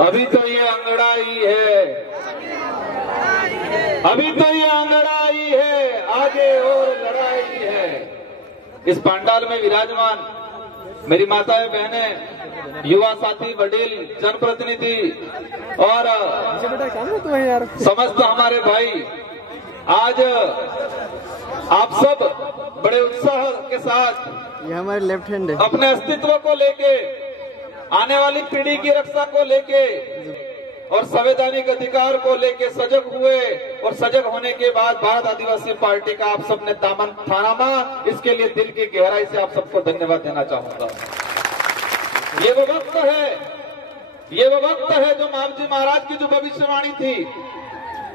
अभी तो ये अंगड़ाई है, अभी तो ये अंगड़ाई है, आगे और लड़ाई है। इस पंडाल में विराजमान मेरी माताएं, बहनें, युवा साथी, वडील, जनप्रतिनिधि और समस्त हमारे भाई, आज आप सब बड़े उत्साह के साथ ये हमारे लेफ्ट हैंड है, अपने अस्तित्व को लेके, आने वाली पीढ़ी की रक्षा को लेके और संवैधानिक अधिकार को लेके सजग हुए और सजग होने के बाद भारत आदिवासी पार्टी का आप सबने दामन थामा। इसके लिए दिल की गहराई से आप सबको धन्यवाद देना चाहूंगा। ये वो वक्त है, ये वो वक्त है जो मावजी महाराज की जो भविष्यवाणी थी।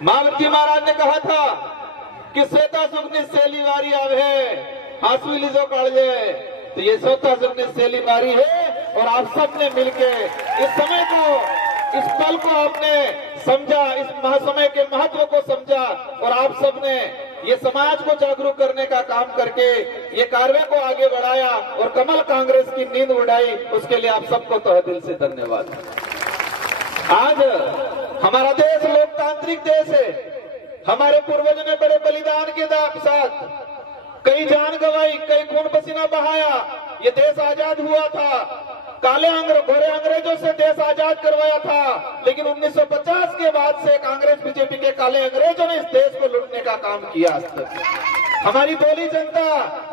मावजी महाराज ने कहा था कि श्वेता सुगनी सेली वारी आवे, हासवी लीजो काढ़े। तो ये श्वेता सुगनी सेली वारी है और आप सबने मिलके इस समय को, इस पल को आपने समझा, इस महासमय के महत्व को समझा और आप सबने ये समाज को जागरूक करने का काम करके ये कार्य को आगे बढ़ाया और कमल कांग्रेस की नींद उड़ाई। उसके लिए आप सबको तहे दिल से धन्यवाद। आज हमारा देश लोकतांत्रिक देश है। हमारे पूर्वजों ने बड़े बलिदान के साथ कई जान गंवाई, कई खून पसीना बहाया, ये देश आजाद हुआ था। काले घोरे अंग्रेजों से देश आजाद करवाया था, लेकिन 1950 के बाद से कांग्रेस बीजेपी के काले अंग्रेजों ने इस देश को लूटने का काम किया। हमारी बोली जनता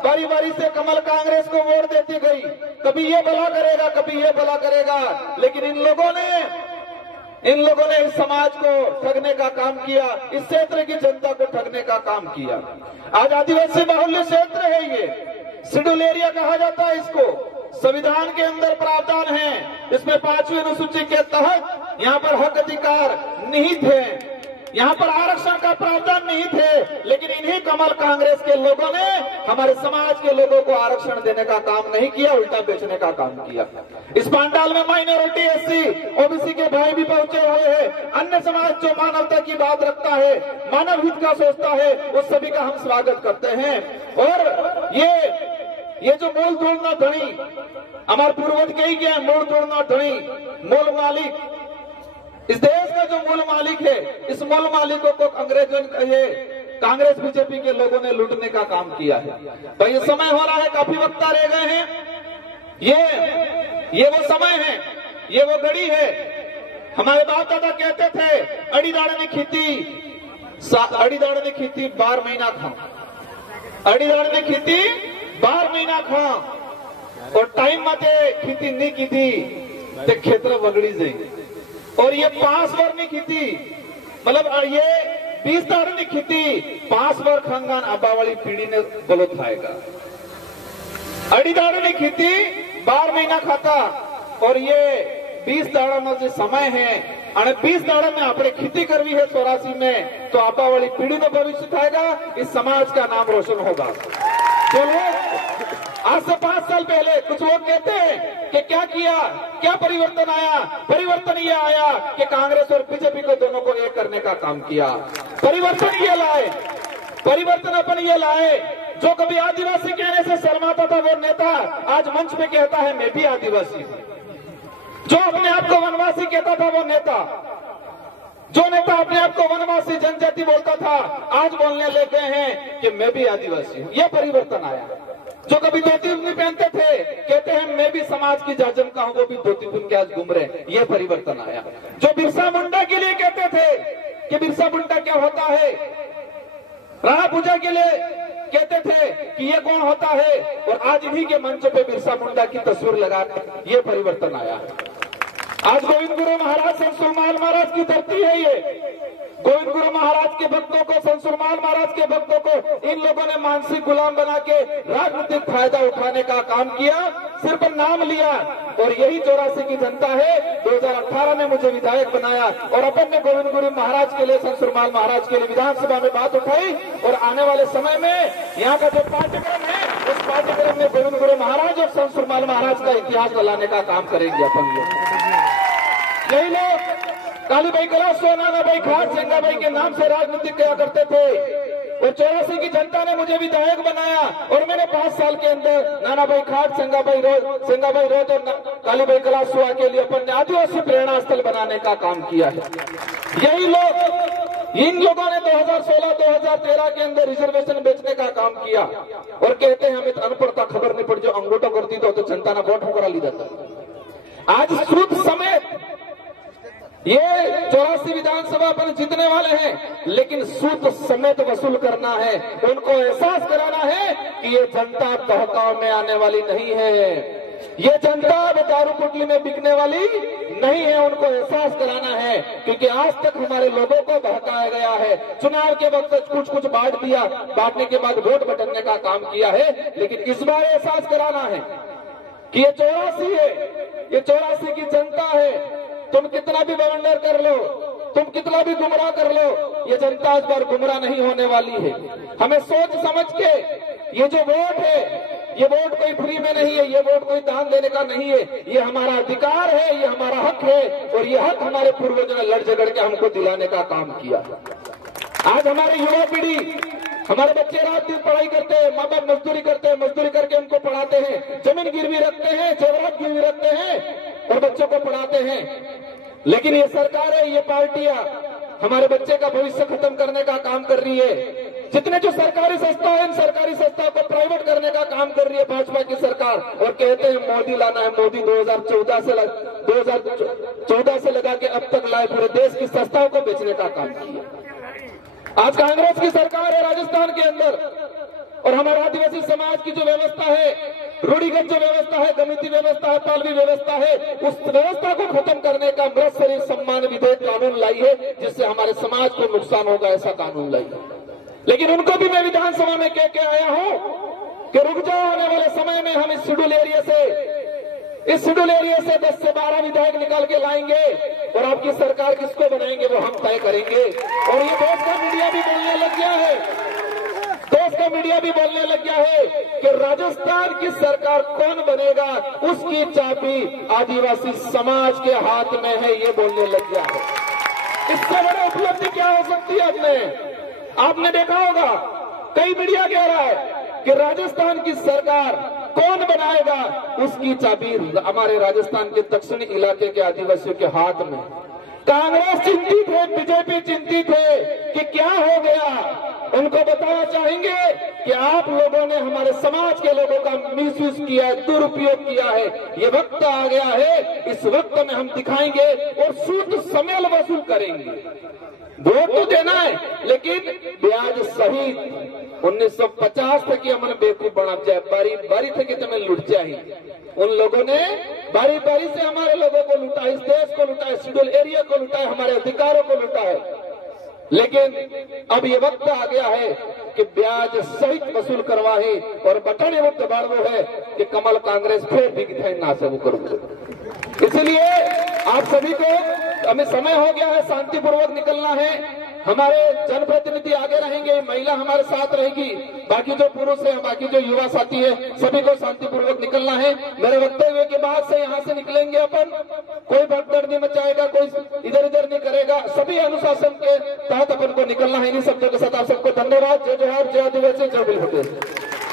बारी बारी से कमल कांग्रेस को वोट देती गई, कभी ये भला करेगा, कभी ये भला करेगा, लेकिन इन लोगों ने इस समाज को ठगने का काम किया, इस क्षेत्र की जनता को ठगने का काम किया। आज आदिवासी बाहुल्य क्षेत्र है, ये शेड्यूल एरिया कहा जाता है इसको। संविधान के अंदर प्रावधान है, इसमें 5वीं अनुसूची के तहत यहाँ पर हक अधिकार निहित है, यहाँ पर आरक्षण का प्रावधान निहित है, लेकिन इन्हीं कमल कांग्रेस के लोगों ने हमारे समाज के लोगों को आरक्षण देने का काम नहीं किया, उल्टा बेचने का काम किया। इस पंडाल में माइनॉरिटी, एससी, ओबीसी के भाई भी पहुंचे हुए हैं। अन्य समाज जो मानवता की बात रखता है, मानव हित का सोचता है, उस सभी का हम स्वागत करते हैं। और ये जो मूल धूल न धनी, हमारे पूर्वज कही गया, मूल धूल न धनी, मूल मालिक, इस देश का जो मूल मालिक है, इस मूल मालिकों को अंग्रेजों ये कांग्रेस बीजेपी के लोगों ने लूटने का काम किया है। तो ये समय हो रहा है, काफी वक्ता रह गए हैं। ये वो समय है, ये वो घड़ी है। हमारे बाप दादा कहते थे, अड़ी दाड़ने खेती 12 महीना खा, अड़ी दाड़ने खेती 12 महीना खा, और टाइम मते खेती नहीं की थी तो खेतर वगड़ी जाएगी। और ये 5 बार नहीं खेती, मतलब ये 20 दाड़ नहीं खेती, 5 बार खानगान आबा वाली पीढ़ी ने गलत खाएगा। अड़ी दाड़ नहीं खेती 12 महीना खाता, और ये 20 दाड़ा में जो समय है, 20 दाड़ा में आपने खेती करवी है 84 में, तो आबा वाली पीढ़ी में भविष्य खाएगा, इस समाज का नाम रोशन होगा। जो लोग आज से 5 साल पहले कुछ लोग कहते हैं कि क्या किया, क्या परिवर्तन आया, परिवर्तन ये आया कि कांग्रेस और बीजेपी को दोनों को एक करने का काम किया। परिवर्तन ये लाए, परिवर्तन अपन ये लाए। जो कभी आदिवासी कहने से शर्माता था वो नेता आज मंच पे कहता है मैं भी आदिवासी हूं। जो अपने आप को वनवासी कहता था वो नेता, जो नेता अपने आप को वनवासी जनजाति बोलता था, आज बोलने लगे हैं कि मैं भी आदिवासी हूं। यह परिवर्तन आया। जो कभी धोती नहीं पहनते थे कहते हैं मैं भी समाज की जाजम का हूं, वो भी धोती पहन के आज घूम रहे, ये परिवर्तन आया। जो बिरसा मुंडा के लिए कहते थे कि बिरसा मुंडा क्या होता है, राणा पूजा के लिए कहते थे कि ये कौन होता है, और आज इन्हीं के मंच पे बिरसा मुंडा की तस्वीर लगा, ये परिवर्तन आया। आज गोविंद गुरु महाराज, संत सुरमाल महाराज की धरती है ये। गोविंद गुरु महाराज के भक्तों को, संत सुरमाल महाराज के भक्तों को इन लोगों ने मानसिक गुलाम बना के राजनीतिक फायदा उठाने का काम किया, सिर्फ नाम लिया। और यही 84 की जनता है, 2018 में मुझे विधायक बनाया, और अपन ने गोविंद गुरु महाराज के लिए, संत सुरमाल महाराज के लिए विधानसभा में बात उठाई। और आने वाले समय में यहाँ का जो पाठ्यक्रम है, उस पाठ्यक्रम में गोविंद गुरु महाराज और संत सुरमाल महाराज का इतिहास लाने का काम करेंगे अपन लोग। यही लोग काली भाई कला, सोनाना भाई खाट, सिंगा भाई के नाम से राजनीति किया करते थे, और 84 की जनता ने मुझे विधायक बनाया और मैंने 5 साल के अंदर नाना भाई खाट, संगाभाई रोत और कालीभाई कलासुआ के लिए अपन आदिवासी प्रेरणा स्थल बनाने का काम किया है। यही लोग, इन लोगों ने 2016-2013 के अंदर रिजर्वेशन बेचने का काम किया और कहते हैं हमें अनपढ़ता खबर नहीं पड़ी, जो अंगूठा करती तो जनता ने वोट करा ली जाता। आज सूद समेत ये 84 विधानसभा अपन जीतने वाले हैं, लेकिन सूद समेत वसूल करना है। उनको एहसास कराना है कि ये जनता बहकाव में आने वाली नहीं है, ये जनता दारू पुटली में बिकने वाली नहीं है। उनको एहसास कराना है, क्योंकि आज तक हमारे लोगों को बहकाया गया है। चुनाव के वक्त कुछ बांट दिया, बांटने के बाद वोट बटनने का काम किया है, लेकिन इस बार एहसास कराना है कि ये 84 है, ये 84 की जनता है। तुम कितना भी बवंडर कर लो, तुम कितना भी गुमराह कर लो, ये जनता इस बार गुमराह नहीं होने वाली है। हमें सोच समझ के ये जो वोट है, ये वोट कोई फ्री में नहीं है, ये वोट कोई दान देने का नहीं है, ये हमारा अधिकार है, ये हमारा हक है और ये हक हमारे पूर्वजों ने लड़ झगड़ के हमको दिलाने का काम किया। आज हमारे युवा पीढ़ी, हमारे बच्चे रात दिन पढ़ाई करते हैं, माँ बाप मजदूरी करते हैं, मजदूरी करके हमको पढ़ाते हैं, जमीन गिरवी रखते हैं, जेवरात गिरवी रखते हैं और बच्चों को पढ़ाते हैं। लेकिन ये सरकार है, ये पार्टियां हमारे बच्चे का भविष्य खत्म करने का काम कर रही है। जितने जो सरकारी संस्था है, इन सरकारी संस्था को प्राइवेट करने का काम कर रही है भाजपा की सरकार, और कहते हैं मोदी लाना है। मोदी 2014 से लगा के अब तक लाए, पूरे देश की संस्थाओं को बेचने का काम किया। आज कांग्रेस की सरकार है राजस्थान के अंदर, और हमारे आदिवासी समाज की जो व्यवस्था है, रूढ़िगत जो व्यवस्था है, गमिति व्यवस्था है, पालवी व्यवस्था है, उस व्यवस्था को खत्म करने का मृत शरीर सम्मान विधेयक कानून लाई है, जिससे हमारे समाज को नुकसान होगा, ऐसा कानून लाई है। लेकिन उनको भी मैं विधानसभा में कह के आया हूं कि रुक जाओ, आने वाले समय में हम इस शेड्यूल एरिया से 10 से 12 विधायक निकाल के लाएंगे और आपकी सरकार किसको बनाएंगे वो हम तय करेंगे। और ये देश का मीडिया भी बोलने लग गया है, देश का मीडिया भी बोलने लग गया है कि राजस्थान की सरकार कौन बनेगा, उसकी चाबी आदिवासी समाज के हाथ में है, ये बोलने लग गया है। इससे बड़ी उपलब्धि क्या हो सकती है? आपने देखा होगा, कई मीडिया कह रहा है कि राजस्थान की सरकार कौन बनाएगा, उसकी चाबी हमारे राजस्थान के दक्षिणी इलाके के आदिवासियों के हाथ में। कांग्रेस चिंतित है, बीजेपी चिंतित है कि क्या हो गया। उनको बताना चाहेंगे कि आप लोगों ने हमारे समाज के लोगों का मिसयूज किया है, दुरुपयोग किया है। ये वक्त आ गया है, इस वक्त में हम दिखाएंगे और सूद समेल वसूल करेंगे। वोट तो देना है, लेकिन ब्याज सहित 1950 तक हमने बेवकूफ बना जाए, बारी बारी थे कि तुम्हें लुट जाए। उन लोगों ने बारी बारी से हमारे लोगों को लुटा, इस देश को लुटा, शेड्यूल एरिया को लुटा, हमारे अधिकारों को लुटा है। लेकिन अब ये वक्त आ गया है कि ब्याज सहित वसूल करवाए और बटन वो दबाड़ वो है कि कमल कांग्रेस फिर भी ना से वो करूंगा। इसलिए आप सभी को, हमें समय हो गया है, शांतिपूर्वक निकलना है। हमारे जनप्रतिनिधि आगे रहेंगे, महिला हमारे साथ रहेगी, बाकी जो पुरुष है, बाकी जो युवा साथी है, सभी को शांतिपूर्वक निकलना है। मेरे वक्तव्य के बाद से यहाँ से निकलेंगे अपन, कोई भगदड़ नहीं मचाएगा, कोई इधर उधर नहीं करेगा, सभी अनुशासन के तहत अपन को निकलना है। इन्हीं शब्दों के साथ आप सबको धन्यवाद। जय जोहार, जय आदिवासी, जय बिल पटेल।